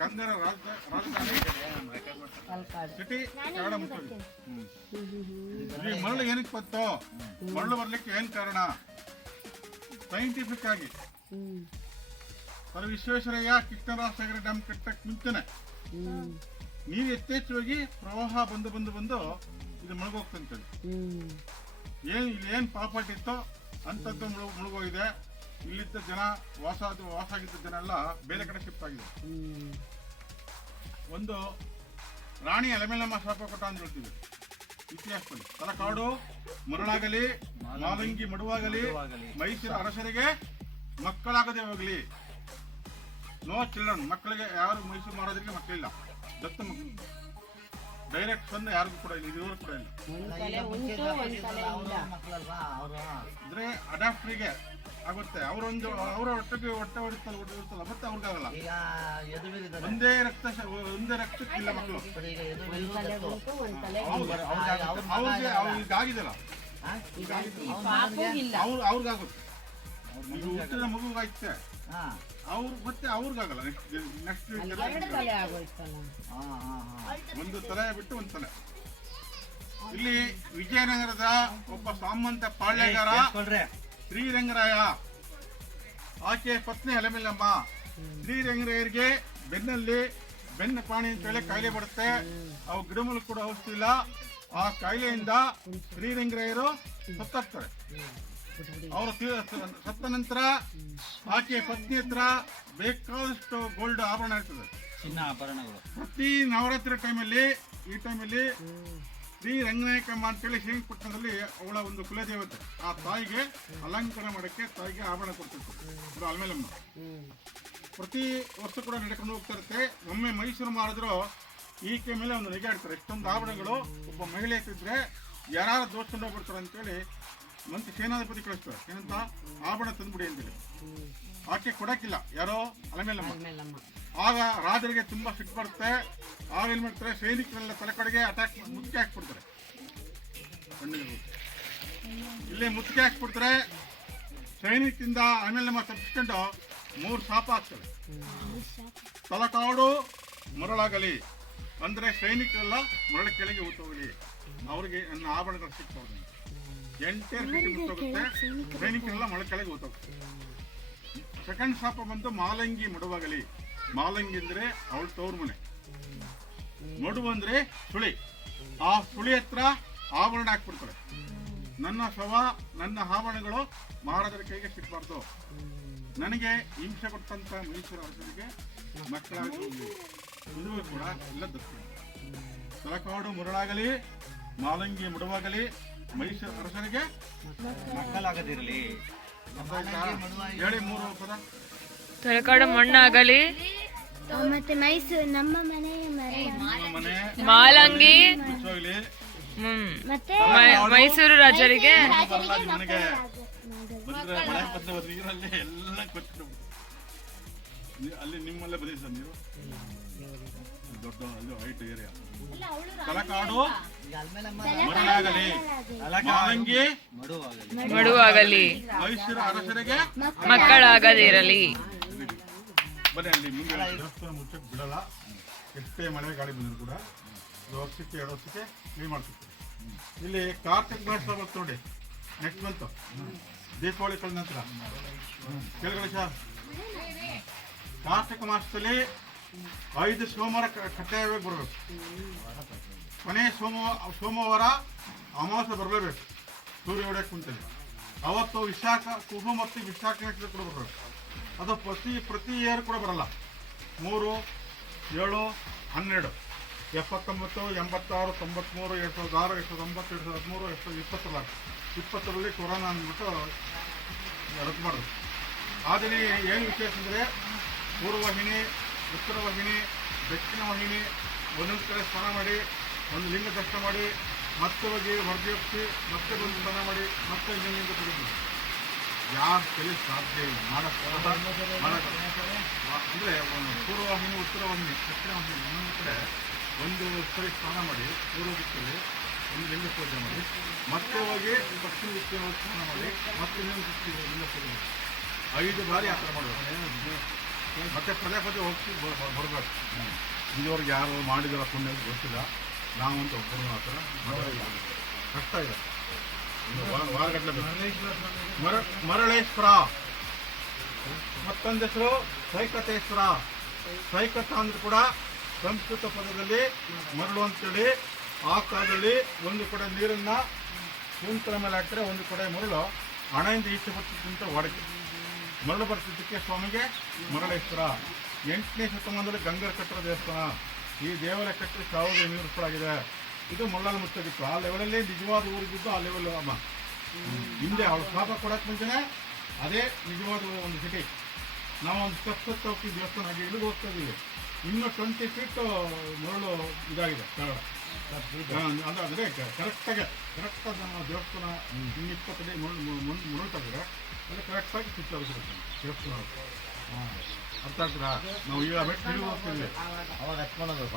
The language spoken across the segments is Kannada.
ಗಂಗರ ರಾಜಧಾನಿ ಸಿಟಿ ಕನ್ನಡ ಮುಚ್ಚೋಗಿ. ಈ ಮರಳು ಏನಕ್ಕೆ ಬಂತು, ಮರಳು ಬರ್ಲಿಕ್ಕೆ ಏನ್ ಕಾರಣ? ಸೈಂಟಿಫಿಕ್ ಆಗಿ ಸರ್ ವಿಶ್ವೇಶ್ವರಯ್ಯ ಕೃಷ್ಣರಾಜಸಾಗರ ಡ್ಯಾಮ್ ಕಟ್ಟಕ್ಕೆ ಮುಂಚೆನೆ ನೀರು ಯಥೇಚ್ಛವಾಗಿ ಪ್ರವಾಹ ಬಂದು ಬಂದು ಬಂದು ಇದು ಮುಳುಗೋಗ್ತಂತೇಳಿ ಇಲ್ಲಿ ಏನ್ ಪ್ರಾಪರ್ಟಿ ಇತ್ತೋ ಅಂತದ್ದು ಮುಳುಗೋಗಿದೆ. ಇಲ್ಲಿದ್ದ ಜನ ವಾಸ ಆಗಿದ್ದ ಜನ ಎಲ್ಲ ಬೇರೆ ಕಡೆ ಶಿಫ್ಟ್ ಆಗಿದೆ. ಒಂದು ರಾಣಿ ಅಲೆಮೇಲಮ್ಮ ಶಾಪ ಕೊಟ್ಟ ಅಂತ ಹೇಳ್ತೀವಿ ಇತಿಹಾಸದಲ್ಲಿ. ತಲಕಾಡು ಮರಳಾಗಲಿ, ಮಾವಂಗಿ ಮಡುವಾಗಲಿ, ಮೈಸೂರು ಅರಸರಿಗೆ ಮಕ್ಕಳಾಗದೆ ಹೋಗಲಿ. ನೋ ಚಿಲ್ಡ್ರನ್, ಮಕ್ಕಳಿಗೆ ಯಾರು ಮೈಸೂರು ಮಹಾರಾಜರಿಗೆ ಮಕ್ಕಳಿಲ್ಲ, ದತ್ತ ಮಕ್ಕಳು ಡೈರೆಕ್ಟ್ ಸಣ್ಣ ಯಾರಿಗೂ ಕೂಡ ಇಲ್ಲ, ಇದುವರೆಗೂ ಕೂಡ ಇಲ್ಲ. ಅಂದ್ರೆ ಅಡಾಪ್ಟರಿಗೆ ಆಗುತ್ತೆ. ಅವ್ರ ಹೊಟ್ಟೆ ಹೊಡಿತಲ್ಲ ಮತ್ತೆ ಅವ್ರಿಗಾಗಲ್ಲ. ಒಂದೇ ರಕ್ತಕ್ಕಿಲ್ಲ ಮಕ್ಕಳು. ಅವ್ರಿಗಾಗಿದಲ್ಲ, ಅವ್ರಿಗಾಗುತ್ತೆ. ಈಗ ಹುಟ್ಟಿದ ಮಗುಗಾಗುತ್ತೆ, ಮತ್ತೆ ಅವ್ರಿಗಾಗಲ್ಲ. ನೆಕ್ಸ್ಟ್ ಒಂದು ತಲೆ ಬಿಟ್ಟು ಒಂದು ತಲೆ. ಇಲ್ಲಿ ವಿಜಯನಗರದ ಒಬ್ಬ ಸಾಮಂತ ಪಾಳ್ಯಗಾರ ಶ್ರೀರಂಗರಾಯ, ಆಕೆ ಪತ್ನಿ ಅಲೆಮೇಲಮ್ಮ. ಶ್ರೀರಂಗರಾಯರಿಗೆ ಬೆನ್ನ ಪಾಣಿ ಅಂತ ಹೇಳಿ ಕಾಯಿಲೆ ಬರುತ್ತೆ. ಅವು ಗಿಡಮೂಲ ಕೂಡ ಔಷಧಿ ಇಲ್ಲ. ಆ ಕಾಯಿಲೆಯಿಂದ ಶ್ರೀರಂಗರಾಯರು ಸತ್ತಾಗ್ತಾರೆ. ಅವರು ಸತ್ತ ನಂತರ ಆಕೆ ಪತ್ನಿ ಹತ್ರ ಬೇಕಾದಷ್ಟು ಗೋಲ್ಡ್ ಆಭರಣ ಇರ್ತದೆ, ಚಿನ್ನ ಆಭರಣಗಳು. ಪ್ರತಿ ನವರಾತ್ರಿ ಈ ಟೈಮಲ್ಲಿ ಶ್ರೀ ರಂಗನಾಯಕಮ್ಮ ಅಂತೇಳಿ ಶ್ರೀರಂಗಪಟ್ಟಣದಲ್ಲಿ ಅವಳ ಒಂದು ಕುಲದೇವತೆ. ಆ ತಾಯಿಗೆ ಅಲಂಕಾರ ಮಾಡಕ್ಕೆ ತಾಯಿಗೆ ಆಭರಣ ಕೊಡ್ತಿರ್ತಾರೆ. ಅದು ಅಲೆಮೇಲಮ್ಮ. ಪ್ರತಿ ವರ್ಷ ಕೂಡ ನಡ್ಕೊಂಡು ಹೋಗ್ತಾ ಇರುತ್ತೆ. ಒಮ್ಮೆ ಮೈಸೂರು ಮಹಾರಾಜರು ಈಕೆ ಮೇಲೆ ಒಂದು ನಿಗಾ ಇಡ್ತಾರೆ. ಎಷ್ಟೊಂದು ಆಭರಣಗಳು ಒಬ್ಬ ಮಹಿಳೆ ಇಟ್ಟಿದ್ರೆ ಯಾರು ದೋಸ್ಕೊಂಡು ಹೋಗ್ಬಿಡ್ತಾರೆ ಅಂತೇಳಿ ಮಂತ್ರಿ ಸೇನಾಧಿಪತಿ ಕಳಿಸ್ತಾರೆ. ಏನಂತ, ಆಭರಣ ತಂದ್ಬಿಡಿ ಅಂತೇಳಿ. ಆಕೆ ಕೊಡಕ್ಕಿಲ್ಲ, ಯಾರೋ ಅಲೆಮೇಲಮ್ಮ. ಆಗ ರಾಜರಿಗೆ ತುಂಬಾ ಸಿಟ್ಟು ಬರುತ್ತೆ. ಆಗ ಏನ್ ಮಾಡ್ತಾರೆ, ಸೈನಿಕರೆಲ್ಲ ತಲೆ ಕಡೆಗೆ ಮುತ್ತಿಗೆ ಹಾಕ್ಬಿಡ್ತಾರೆ. ಇಲ್ಲಿ ಮುತ್ತಿಗೆ ಹಾಕ್ಬಿಡ್ತಾರೆ. ಸೈನಿಕರಿಂದ ಅಲೆಮೇಲಮ್ಮ ತಪ್ಪಿಸ್ಕೊಂಡು 3 ಶಾಪ ಆಗ್ತದೆ. ತಲಕಾಡು ಮರಳಾಗಲಿ ಅಂದ್ರೆ ಸೈನಿಕರೆಲ್ಲ ಮರಳ ಕೆಳಗೆ ಊತೋಗಲಿ, ಅವ್ರಿಗೆ ನನ್ನ ಆಭರಣಗಳು ಸಿಕ್ಕೋದು. ಎಂಟೇರ್ ಸಿಟಿ ಮುಟ್ಟೋಗುತ್ತೆ, ಸೈನಿಕರೆಲ್ಲ ಮರಳ ಕೆಳಗೆ ಊತೋಗುತ್ತೆ. ಸೆಕೆಂಡ್ ಶಾಪ ಬಂದು ಮಾಲಂಗಿ ಮಡುವಾಗಲಿ. ಮಾಲಂಗಿ ಅಂದ್ರೆ ಅವಳ ತವ್ರ ಮನೆ, ಮಡುವು ಅಂದ್ರೆ ಸುಳಿ. ಆ ಸುಳಿ ಹತ್ರ ಆಭರಣ ಹಾಕ್ಬಿಡ್ತಾರೆ. ನನ್ನ ನನ್ನ ಆಭರಣಗಳು ಮಹಾರಾಜರ ಕೈಗೆ ಸಿಕ್ಬಾರ್ದು, ನನಗೆ ಹಿಂಸೆ ಕೊಟ್ಟಂತ ಮೈಸೂರು ಅರಸರಿಗೆ ಮಕ್ಕಳಾಗಿ ಇದು ಕೂಡ ಎಲ್ಲ ದತ್ತು. ತಲಕಾಡು ಮರಳಾಗಲಿ, ಮಾಲಂಗಿ ಮಡುವಾಗಲಿ, ಮೈಸೂರು ಅರಸರಿಗೆ ಮಕ್ಕಳಾಗದಿರಲಿ. ಹೇಳಿ 3 ಪದ. ತಲಕಾಡು ಮಣ್ಣಾಗಲಿ, ಮತ್ತೆ ಮೈಸೂರು ನಮ್ಮ ಮನೆ ಮಾಲಂಗಿ, ಮತ್ತೆ ಮೈಸೂರು ರಾಜರಿಗೆ ನೀರಲ್ಲಿ ಎಲ್ಲ ಕೊಟ್ಟು ಅಲ್ಲಿ ನಿಮ್ಮಲ್ಲೇ ಬದಿ ಸರ್. ನೀವು ದೊಡ್ಡ ಹೈಟ್ ಏರಿಯಾ. ತಲಕಾಡು ಮರಳಾಗಲಿ, ಮಾಲಂಗಿ ಮಡುವಾಗಲಿ, ಮೈಸೂರು ಅರಸರಿಗೆ ಮಕ್ಕಳಾಗದಿರಲಿ. ಬನ್ನಿ, ಅಲ್ಲಿ ಮುಂದೆ ದೇವಸ್ಥಾನ ಮುಚ್ಚಕ್ಕೆ ಬಿಡಲ್ಲ. ಎಷ್ಟೇ ಮಳೆ ಗಾಳಿ ಬಂದರೂ ಕೂಡ ವರ್ಷಕ್ಕೆ 2 ವರ್ಷಕ್ಕೆ ಕ್ಲೀನ್ ಮಾಡ್ತಿರ್ತೀವಿ. ಇಲ್ಲಿ ಕಾರ್ತಿಕ್ ಮಾಸ ಬರ್ತದೆ ನೋಡಿ, ನೆಕ್ಸ್ಟ್ ಬಂತು ದೀಪಾವಳಿ ಕಳೆದ ನಂತರ. ಕೆಳಗಡೆ ಸರ್, ಕಾರ್ತಿಕ ಮಾಸದಲ್ಲಿ 5 ಸೋಮವಾರ ಕಡ್ಡಾಯವಾಗಿ ಬರಬೇಕು. ಕೊನೆ ಸೋಮವಾರ ಅಮಾವಾಸ್ಯೆ ಬರಲೇಬೇಕು. ಸೂರ್ಯ ಹೊಡೆಯಕ್ಕೆ ಕುಂತಲ್ಲಿ ಅವತ್ತು ವಿಶಾಖ ಕುಂಭ ಮತ್ತು ವಿಶಾಖ ನಕ್ಷತ್ರ ಕೂಡ ಬರಬೇಕು. ಅದು ಪ್ರತಿ ಇಯರ್ ಕೂಡ ಬರಲ್ಲ. 3, 7, 12, 79, 86, 93, 2006, 2009, 2013, 2020ರಲ್ಲಿ ಕೊರೋನಾ ಅಂದ್ಬಿಟ್ಟು ರದ್ದು ಮಾಡೋದು. ಆದರೆ ಏನು ವಿಶೇಷ ಅಂದರೆ ಪೂರ್ವವಾಹಿನಿ, ಉತ್ತರ ವಾಹಿನಿ, ದಕ್ಷಿಣ ವಾಹಿನಿ ಒಂದೊಂದು ಕಡೆ ಸ್ನಾನ ಮಾಡಿ, ಒಂದು ಲಿಂಗ ದರ್ಶನ ಮಾಡಿ, ಮತ್ತೆ ಹೋಗಿ ವರದಿ ಒಪ್ಪಿಸಿ, ಮತ್ತೆ ಒಂದು ಸ್ನಾನ ಮಾಡಿ, ಮತ್ತೆ ಇನ್ನೊಂದು ತೆಗೆದು ಯಾರು ಕಲಿ ಸಾಧ್ಯ ಇಲ್ಲ ಮಾಡಕ್ಕೆ. ಅಂದರೆ ಒಂದು ಪೂರ್ವವಾಹಿನಿ, ಉತ್ತರ ವಾಹಿನಿ, ದಕ್ಷಿಣ ವಾಹಿನಿ ಇನ್ನೊಂದು ಕಡೆ ಒಂದು ಸರಿ ಸ್ನಾನ ಮಾಡಿ, ಪೂರ್ವ ದಿಕ್ಕಲ್ಲಿ ಒಂದು ಲಿಂಗ ಪೂಜೆ ಮಾಡಿ, ಮತ್ತೆ ಹೋಗಿ ಪಶ್ಚಿಮ ದಿಕ್ಕಿನ ಸ್ನಾನ ಮಾಡಿ, ಮತ್ತೆ ಇನ್ನೊಂದು ದಿಕ್ಕಿಗೆ ಲಿಂಗ ಪೂಜೆ ಮಾಡಿ 5 ಬಾರಿ ಆ ಥರ ಮಾಡಬೇಕು. ಮತ್ತೆ ಪದೇ ಪದೇ ಹೋಗ್ತಿ ಬರಬೇಕು. ಇದುವರೆಗೆ ಯಾರು ಮಾಡಿದಾರ ಪುಣ್ಯ ಗೊತ್ತಿಲ್ಲ. ನಾವಂತ ಒಬ್ಬರು ಮಾತ್ರ ಕಷ್ಟ ಇದೆ. ವಾರಗಟ್ಟಲೆ ಮರಳೇಶ್ವರ, ಮತ್ತೊಂದು ಹೆಸರು ಸೈಕತೇಶ್ವರ. ಸೈಕತ ಅಂದ್ರೆ ಕೂಡ ಸಂಸ್ಕೃತ ಪದದಲ್ಲಿ ಮರಳು ಅಂತೇಳಿ. ಆ ಕಾಲದಲ್ಲಿ ಒಂದು ಕಡೆ ನೀರನ್ನ ಕುಂತರ ಮೇಲೆ ಹಾಕ್ತಾರೆ, ಒಂದು ಕಡೆ ಮರಳು ಹಣೆಯಿಂದ ಈಚೆ ಬರ್ತಿದ್ದಂತ ವಾಡಿಕೆ. ಮರಳು ಬರ್ತಿದ್ದಕ್ಕೆ ಸ್ವಾಮಿಗೆ ಮರಳೇಶ್ವರ. 8ನೇ ಶತಮಾನದಲ್ಲಿ ಗಂಗರ ಕಟ್ಟಡ ದೇವಸ್ಥಾನ. ಈ ದೇವಾಲಯ ಕಟ್ಟಡ 1500 ವರ್ಷಗಳಾಗಿದೆ. ಇದು ಮುಳ್ಳಲ್ಲಿ ಮುಚ್ಚಾಗಿತ್ತು. ಆ ಲೆವೆಲಲ್ಲಿ ನಿಜವಾದ ಊರಿದ್ದು ಆ ಲೆವೆಲ್ ಅಮ್ಮ. ಹಿಂದೆ ಅವಳು ಶಾಪ ಕೊಡಕ್ಕೆ ಮುಂಚೆನೆ ಅದೇ ನಿಜವಾದ ಒಂದು ಸಿಟಿ. ನಾವು ಒಂದು ಸ್ಟೆಪ್ಸ್ ಹೋಗ್ತೀವಿ, ದೇವಸ್ಥಾನ ಆಗಿ ಇಳಿದು ಹೋಗ್ತಾ ಇದೀವಿ. ಇನ್ನೂ 20 ಫೀಟ್ ಮರಳು ಇದಾಗಿದೆ ಕೆಳಗಡೆ. ಅಂದರೆ ಕರೆಕ್ಟಾಗಿ ನಮ್ಮ ದೇವಸ್ಥಾನ 20 ಅಡಿ ಮರಳು ತೆಗೆದ್ರೆ ಅದು ಕರೆಕ್ಟಾಗಿ ಸುತ್ತಾಗಿರುತ್ತೆ ದೇವಸ್ಥಾನ. ಅರ್ಥ ಆಗ್ತದಾ? ನಾವು ಈಗ ಬೆಟ್ಟು ಇಳಿದು ಹೋಗ್ತಿದ್ವಿ, ಹತ್ಕೊಂಡು ಹೋಗ್ತೀವಿ.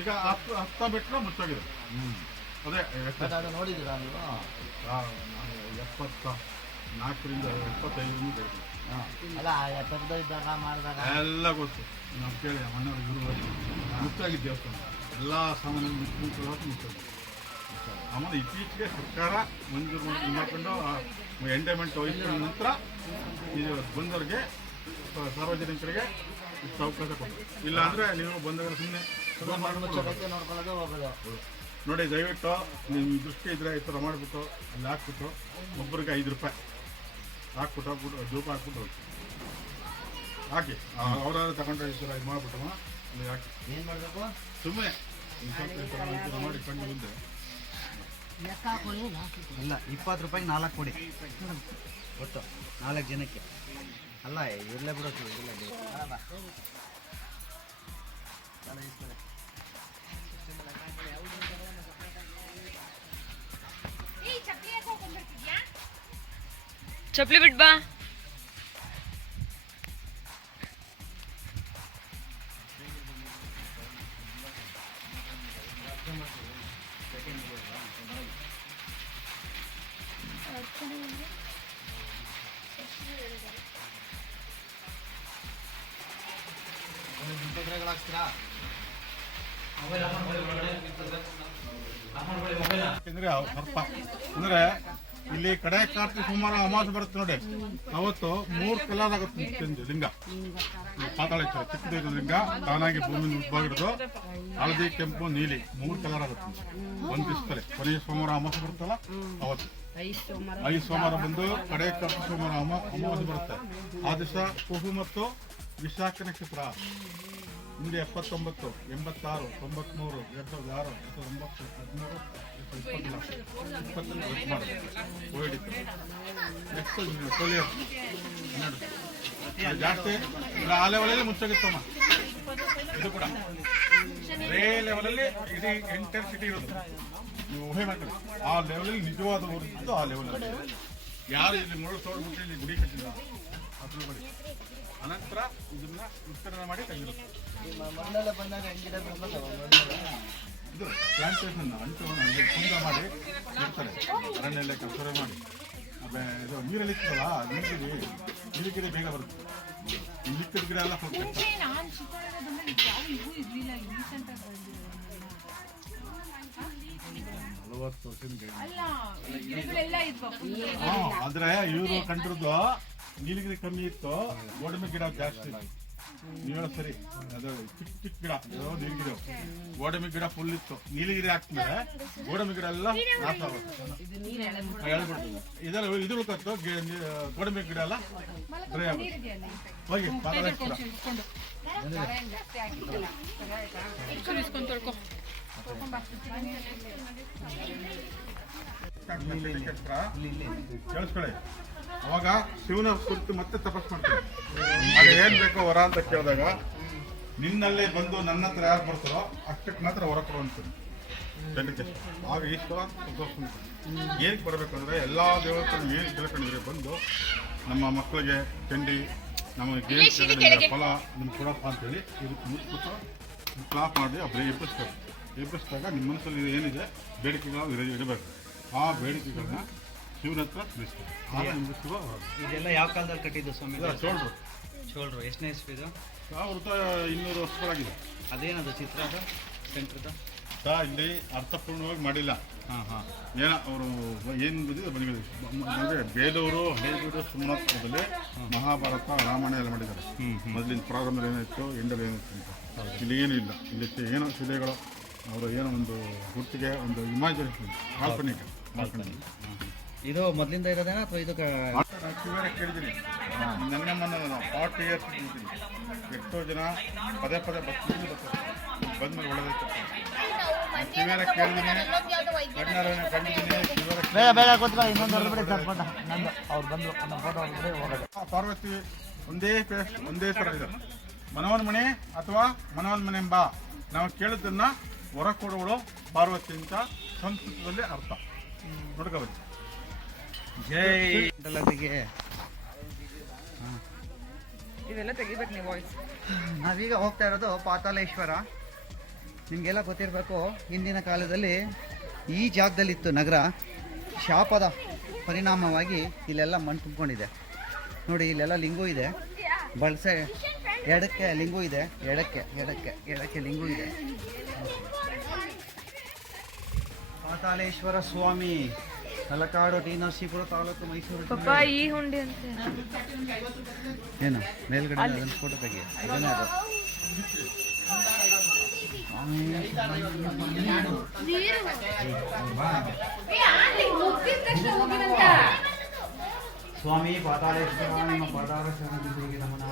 ಈಗ 10 ಬೆಟ್ಟು ಮುಚ್ಚಾಗಿದೆ. ಅದೇ ನೋಡಿದ್ದೀರಾ ನೀವು? 74ರಿಂದ 75 ಅಲ್ಲ ಇದ್ದಾಗ ಮಾಡಿದಾಗ ಎಲ್ಲ ಗೊತ್ತು. ನಾವು ಕೇಳಿ ಮನೆಯವ್ರು ಗುರು ಮುಚ್ಚಾಗಿದ್ದ ದೇವಸ್ಥಾನ ಎಲ್ಲ ಸಾಮಾನ್ಯ ಮುಚ್ಚಾಗಿದೆ. ಆಮೇಲೆ ಇತ್ತೀಚೆಗೆ ಸರ್ಕಾರ ಮಂಜೂರು ಮಾಡ್ಕೊಂಡು ಎಂಡೈಮೆಂಟ್ ವಹಿಸಿದ ನಂತರ ಇದು ಬಂದವ್ರಿಗೆ ಸಾರ್ವಜನಿಕರಿಗೆ ಇಷ್ಟು ಅವಕಾಶ ಕೊಟ್ಟರು. ಇಲ್ಲ ಅಂದರೆ ನೀವು ಬಂದವರು ಸುಮ್ಮನೆ ನೋಡ್ಕೊಳ್ಳೋದು ಹೋಗೋದು. ನೋಡಿ, ದಯವಿಟ್ಟು ನಿಮ್ಮ ದೃಷ್ಟಿ ಇದ್ರೆ ಈ ಥರ ಮಾಡಿಬಿಟ್ಟು ಅಲ್ಲಿ ಹಾಕ್ಬಿಟ್ಟು ಒಬ್ಬರಿಗೆ 5 ರೂಪಾಯಿ ಹಾಕ್ಬಿಟ್ಟು ಧೂಪ ಹಾಕ್ಬಿಟ್ಟು ಹಾಕಿ ಅವ್ರಾದ್ರು ತಗೊಂಡ್ರೆ ಈ ಥರ ಇದು ಮಾಡಿಬಿಟ್ಟು ಅಲ್ಲಿ ಹಾಕಿ. ಏನು ಮಾಡಬೇಕು? ಸುಮ್ಮನೆ ಸ್ವಲ್ಪ ಮಾಡಿ ಕಣ್ಣು ಮುಂದೆ ಇಲ್ಲ 20 ರೂಪಾಯಿಗೆ 4 ಕೊಡಿ ಒಟ್ಟು 4 ಜನಕ್ಕೆ. ಅಲ್ಲ ಇರಲೇ ಬಿಡೋದು ಇಲ್ಲ. ಚಪ್ಲಿ ಬಿಟ್ ಬಾ. ಯಾಕೆಂದ್ರೆ ಸರ್ಪ ಅಂದ್ರೆ ಇಲ್ಲಿ ಕಡೆ ಕಾರ್ತಿಕ ಸೋಮವಾರ ಅಮಾವಾಸ್ಯೆ ಬರುತ್ತೆ ನೋಡಿ, ಅವತ್ತು 3 ಕಲರ್ ಆಗುತ್ತೆ ಲಿಂಗ. ಪಾತಾಳೇಶ್ವರ ಚಿಕ್ಕದೇವ ಲಿಂಗ ತಾನಾಗಿ ಭೂಮಿ ಉದ್ಭಾಗಿರೋದು. ಹಳದಿ, ಕೆಂಪು, ನೀಲಿ 3 ಕಲರ್ ಆಗುತ್ತೆ ಒಂದು ದಿವಸದಲ್ಲಿ. ಕೊನೆಯ ಸೋಮವಾರ ಅಮಾವಾಸ್ಯೆ ಬರುತ್ತಲ್ಲ ಅವತ್ತು 5 ಸೋಮವಾರ ಬಂದು ಕಡೆ ಕಾರ್ತಿಕ ಸೋಮವಾರ ಅಮಾವಾಸ್ಯೆ ಬರುತ್ತೆ. ಆ ದಿವಸ ಕುಹು ಮತ್ತು ವಿಶಾಖ ನಕ್ಷತ್ರ. ಮುಂದೆ 79, 86, 93, 2006, 2009, 2020 ಜಾಸ್ತಿ ಇಲ್ಲ. ಆ ಲೆವೆಲಲ್ಲಿ ಮುಚ್ಚಾಗಿತ್ತಮ್ಮ. ಇದು ಕೂಡ ಅದೇ ಲೆವೆಲಲ್ಲಿ ಇಡೀ ಎಂಟೈರ್ ಸಿಟಿ ಇರೋದು. ನೀವು ಊಹೆ ಮಾಡ್ತೀರಿ ಆ ಲೆವೆಲಲ್ಲಿ ನಿಜವಾದ ಊರಿದ್ದು ಆ ಲೆವೆಲಲ್ಲಿ. ಯಾರು ಇಲ್ಲಿ ಮರಳು ತೋಡ್ಬಿಟ್ಟು ಇಲ್ಲಿ ಗುಡಿ ಕಟ್ಟಿಲ್ಲ ಅದ್ರ ಬಳಿ. ಅನಂತರ ಇದನ್ನ ವಿಸ್ತರಣೆ ಮಾಡಿ ತೆಗೆದಿರುತ್ತೆ. ಇದು ಪ್ಲಾಂಟೇಶನ್ ಅಂಟು ಕುಂದ ಮಾಡಿ ಇರ್ತಾರೆ. ಅರಣ್ಯಲ್ಲೇ ಕಸರೆ ಮಾಡಿ ಇದು ನೀರಲ್ಲಿ ಇರ್ತಲ್ಲ, ನೀಲಗಿರಿ ಬೇಗ ಬರುತ್ತೆ. ಈ ಲಿಕ್ವಿಡ್ ಗಿಡ ಎಲ್ಲ ಸ್ವಲ್ಪ 40 ವರ್ಷದಿಂದ. ಆದ್ರೆ ಇವರು ಕಂಡಿರೋದು ನೀಲಗಿರಿ ಕಮ್ಮಿ ಇತ್ತು, ಗೋಡಂಬಿ ಗಿಡ ಜಾಸ್ತಿ. ನೀವು ಹೇಳೋ ಸರಿ, ಅದು ಚಿಕ್ಕ ಗಿಡ ನೀಲಗಿರಿ, ಗೋಡಂಬಿ ಗಿಡ ಫುಲ್ ಇತ್ತು. ನೀಲಗಿರಿ ಹಾಕ್ಮೇಲೆ ಗೋಡಂಬಿ ಗಿಡ ಎಲ್ಲ ನಾಶ ಆಗುತ್ತೆ, ಹೇಳ್ಬಿಡ್ತದೆ. ಇದೆಲ್ಲ ಇದು ಉಳ್ಕತ್ತು, ಗೋಡಂಬಿ ಗಿಡ ಎಲ್ಲ ಡ್ರೈ ಆಗುತ್ತೆ. ಹೋಗಿ ಪಾತಾಳೇಶ್ವರ ಕೇಳಿಸ್ಕೊಳ್ಳಿ. ಅವಾಗ ಶಿವನ ಕುರಿತು ಮತ್ತೆ ತಪಸ್ ಮಾಡ್ತಾರೆ. ಅದು ಏನ್ ಬೇಕೋ ವರ ಅಂತ ಕೇಳಿದಾಗ ನಿನ್ನಲ್ಲೇ ಬಂದು ನನ್ನ ಹತ್ರ ಯಾರು ಬರ್ತಾರೋ ಅಷ್ಟಕ್ಕೆ ಮಾತ್ರ ಹೊರ ಕೊಡುವಂಥದ್ದು ಜನಕ್ಕೆ. ಆಗ ಈಶ್ವರ ಏನಕ್ಕೆ ಬರಬೇಕಂದ್ರೆ ಎಲ್ಲ ದೇವಸ್ಥಾನ ಏನು ಕೇಳ್ಕೊಂಡಿದ್ರೆ ಬಂದು ನಮ್ಮ ಮಕ್ಕಳಿಗೆ ತಿಂಡಿ, ನಮಗೆ ಗೇಮ್ ಫಲ ನಿಮ್ಗೆ ಕೊಡಪ್ಪ ಅಂತೇಳಿ ಇದಕ್ಕೆ ಮುಚ್ಬಿಟ್ಟು ಕ್ಲಾಪ್ ಮಾಡಿ ಅಬ್ಬರೇ ಎಬ್ಬಿಸ್ಬೇಕು. ಎಬ್ಬಿಸಿದಾಗ ನಿಮ್ಮ ಮನಸ್ಸಲ್ಲಿ ಏನಿದೆ ಬೇಡಿಕೆಗಳು ಇಡಬೇಕು. ಆ ಬೇಡಿಕೆಗಳನ್ನ ಶಿವನ ಹತ್ರ ತಿಳಿಸ್ತಾರೆ. ಆಗ ನಿಮ್ಗೆ ಶಿವ ಇದೆಲ್ಲ ಯಾವ ಕಾಲದಲ್ಲಿ ಕಟ್ಟಿದ್ದು ಸ್ವಾಮಿ? ಚೋಳರು ಚೋಳ್ರು ಎಷ್ಟನೇ ಇಸ್ವಿ ಇದು? 1200 ವರ್ಷಗಳಾಗಿದೆ. ಅದೇನದು ಚಿತ್ರ ಅದು ಸೆಂಟ್ರದ್ದು? ಇಲ್ಲಿ ಅರ್ಥಪೂರ್ಣವಾಗಿ ಮಾಡಿಲ್ಲ. ಹಾಂ ಹಾಂ. ಏನೋ ಅವರು ಏನು ಬಂದಿದೆ ಬಂದಿದೆ ಬೇಲೂರು ಹಳೇಬೀಡು ಸುಮನಾಥಪುರದಲ್ಲಿ ಮಹಾಭಾರತ ರಾಮಾಯಣ ಎಲ್ಲ ಮಾಡಿದ್ದಾರೆ. ಮೊದಲಿನ ಪ್ರಾರಂಭದಲ್ಲಿ ಏನಾಯಿತು ಎಂಡಲ್ಲಿ ಏನಾಯಿತು ಅಂತ ಇಲ್ಲಿ ಏನೂ ಇಲ್ಲ. ಇಲ್ಲಿ ಏನೋ ಶಿಲೆಗಳು ಅವರು ಏನೋ ಒಂದು ಗುರ್ತಿಗೆ ಒಂದು ಇಮ್ಯಾಜಿನೇಷನ್ ಕಾಲ್ಪನಿಕ. ಇದು ಮೊದಲಿಂದ ಇರೋದೇನಾ ಅಥವಾ ಇದು ನಾನು ಕೇಳಿದ್ದೀನಿ. ನನ್ನ ಮನ 40 ಇಯರ್ಸ್ ಇದ್ದೀನಿ. ಎಷ್ಟೋ ಜನ ಪದೇ ಪದೇ ಬರ್ತೀನಿ ಬಂದ್ಮೇಲೆ ಒಳ್ಳೆದೈತೆ ಕಿವಿಯರ ಕೇಳಿದ್ದೀನಿ, ಕಣ್ಣಾರನ್ನ ಕಂಡಿದ್ದೀನಿ. ಪಾರ್ವತಿ ಒಂದೇ ಪೇಸ್ಟ್ ಒಂದೇ ಥರ ಇದೆ. ಮನವನ್ ಮನೆ ಅಥವಾ ಮನವನ್ ಮನೆ ಎಂಬ ನಾವು ಕೇಳಿದ್ದನ್ನ ಹೊರ ಕೊಡುವಳು ಪಾರ್ವತಿ ಅಂತ ಸಂಸ್ಕೃತದಲ್ಲಿ ಅರ್ಥ. ನೋಡ್ಕೋಬೇಕು. ಜೈ ಇದೆಲ್ಲ ತೆಗಿಬೇಕು ನೀವು ವಾಯ್ಸ್. ನಾವೀಗ ಹೋಗ್ತಾ ಇರೋದು ಪಾತಾಳೇಶ್ವರ. ನಿಮಗೆಲ್ಲ ಗೊತ್ತಿರಬೇಕು, ಹಿಂದಿನ ಕಾಲದಲ್ಲಿ ಈ ಜಾಗದಲ್ಲಿತ್ತು ನಗರ. ಶಾಪದ ಪರಿಣಾಮವಾಗಿ ಇಲ್ಲೆಲ್ಲ ಮಣ್ಣು ತುಂಬಿಕೊಂಡಿದೆ. ನೋಡಿ ಇಲ್ಲೆಲ್ಲ ಲಿಂಗು ಇದೆ. ಬಳಸೆ ಎಡಕ್ಕೆ ಲಿಂಗು ಇದೆ, ಎಡಕ್ಕೆ ಲಿಂಗು ಇದೆ. ಪಾತಾಳೇಶ್ವರ ಸ್ವಾಮಿ, ತಲಕಾಡು, ಟಿ ನರಸೀಪುರ ತಾಲೂಕು, ಮೈಸೂರು. ಪಪ್ಪ ಈ ಹುಂಡಿ ಅಂತ ಏನು ಮೇಲ್ಗಡೆ ಅದನ್ನು ಫೋಟೋ ತೆಗಿ. ಅದನ್ನೇ ಅದು ಸ್ವಾಮಿ ಪಾತಾಳೇಶ್ವರ, ನಿಮ್ಮ ಪಾದಾರ ಶರಣರಿಗೆ ನಮನ.